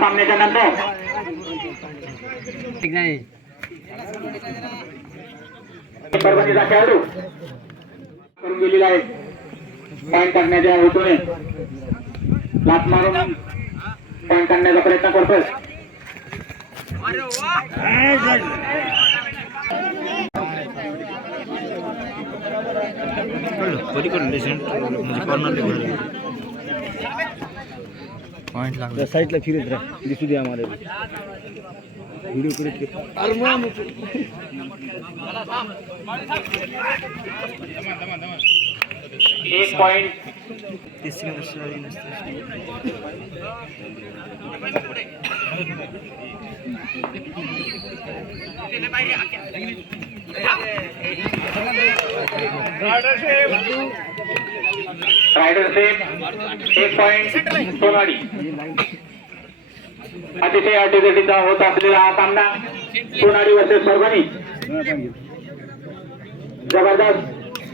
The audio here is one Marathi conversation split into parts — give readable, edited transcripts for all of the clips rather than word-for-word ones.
सामन्याच्या नंतर परभणीचा खेळाडू करून गेलेला आहे. पॉईंट करण्याच्या हेतूने लात मारून पॉईंट करण्याचा प्रयत्न करतोय. पॉइंट लागला साइडला फिरत राहा दिसू दे आम्हाला व्हिडिओ करत एक पॉइंट रायडर सेफ. एक पॉइंट सोनवाडी. अतिशय अटीतटीचा होत असलेला हा सामना सोनवाडी वर्सेस परभणी. जबरदस्त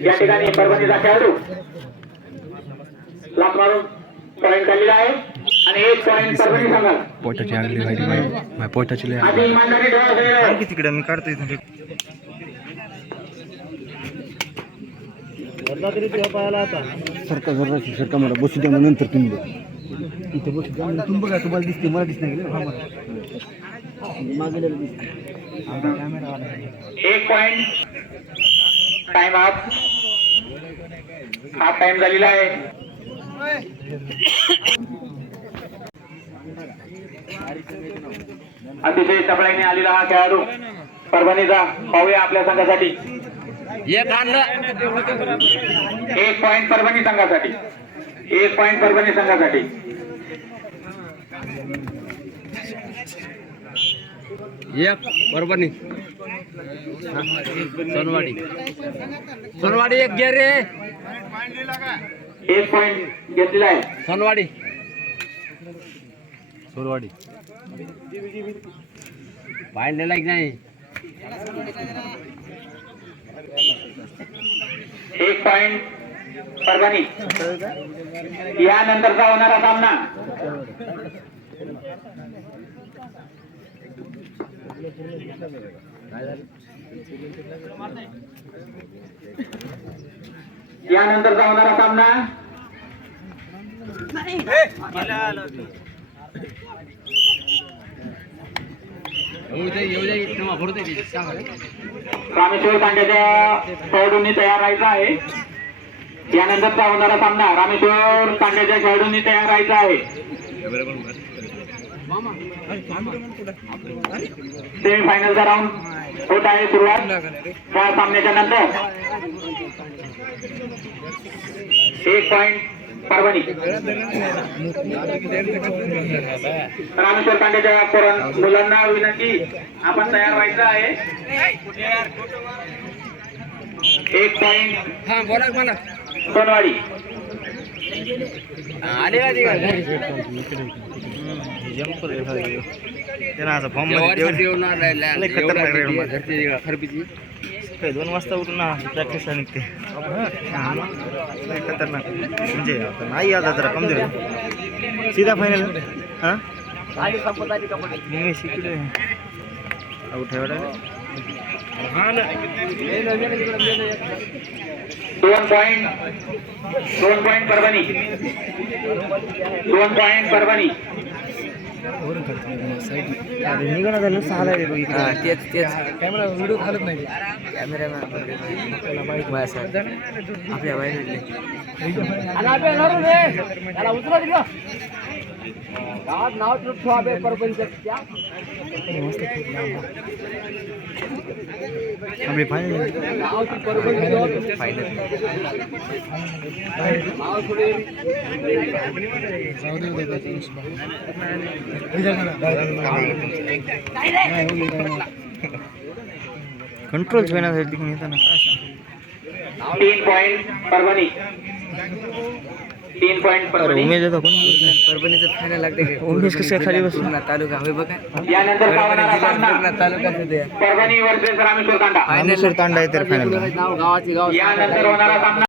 या ठिकाणी परभणीचा खेळाडू लात मारून पॉइंट काढलेला आहे आणि एक पॉइंट परभणी संघाला. पोटाची आगली माहिती पोटाची तिकडे मी काढतो इथून सरका जरा सरका मला बसू द्या नंतर तुम्ही इथे बसू द्या तुम्ही बघा तुम्हाला दिसते मला दिसत नाही मागे एक point time up. Half time झालेला आहे. अतिशय चपळाईने आलेला हा खेळाडू परभणीचा पाहूया आपल्या संघासाठी. एक पॉइंट परभणी संघासाठी. एक पॉइंट परभणी संघासाठी. एक परभणी सोनवाडी. सोनवाडी एक घे रे. एक पॉइंट घेतलेला आहे. सोनवाडी सोलवाडी पॉइंट दिला की नाही. एक पॉइंट परभणी. यानंतरचा होणारा सामना रामेश्वर तांड्याच्या खेळाडूंनी तयार राहायचा आहे. यानंतरचा होणारा सामना रामेश्वर तांड्याच्या खेळाडूंनी तयार राहायचा आहे. सेमीफायनलचा राऊंड होत आहे सुरुवात. त्या सामन्याच्या नंतर एक पॉइंट परभणी. रामेश्वर तांड्याच्या मुलांना विनंती आपण तयार व्हायचं आहे. एक पॉइंट सोनवाडी. दोन वाजता उठून प्रॅक्टिसला निघते खतरनाक म्हणजे नाही आला जरा कमजोर सीधा फायनल. हां मी शिकले आउट आहे. दोन पॉइंट परभणी. 2 पॉइंट परभणी. निघणं झालं 6 ला रे. तेच कॅमेरा व्हिडिओ घालत नाही. कॅमेरा आपल्या बाहेर नाव फायनल कंट्रोल होण्यासाठी येताना 3 पॉइंट परभणी. 3 पॉईंट परभणी. परभणीचं फायनल लागते उमेश कसं खाली बसून तालुका होय बघा यानंतर होणारा सामना तालुका परभणी वर्सेस रामेश्वर तांडा. फायनल तांडा आहे तर फायनल यानंतर होणारा सामना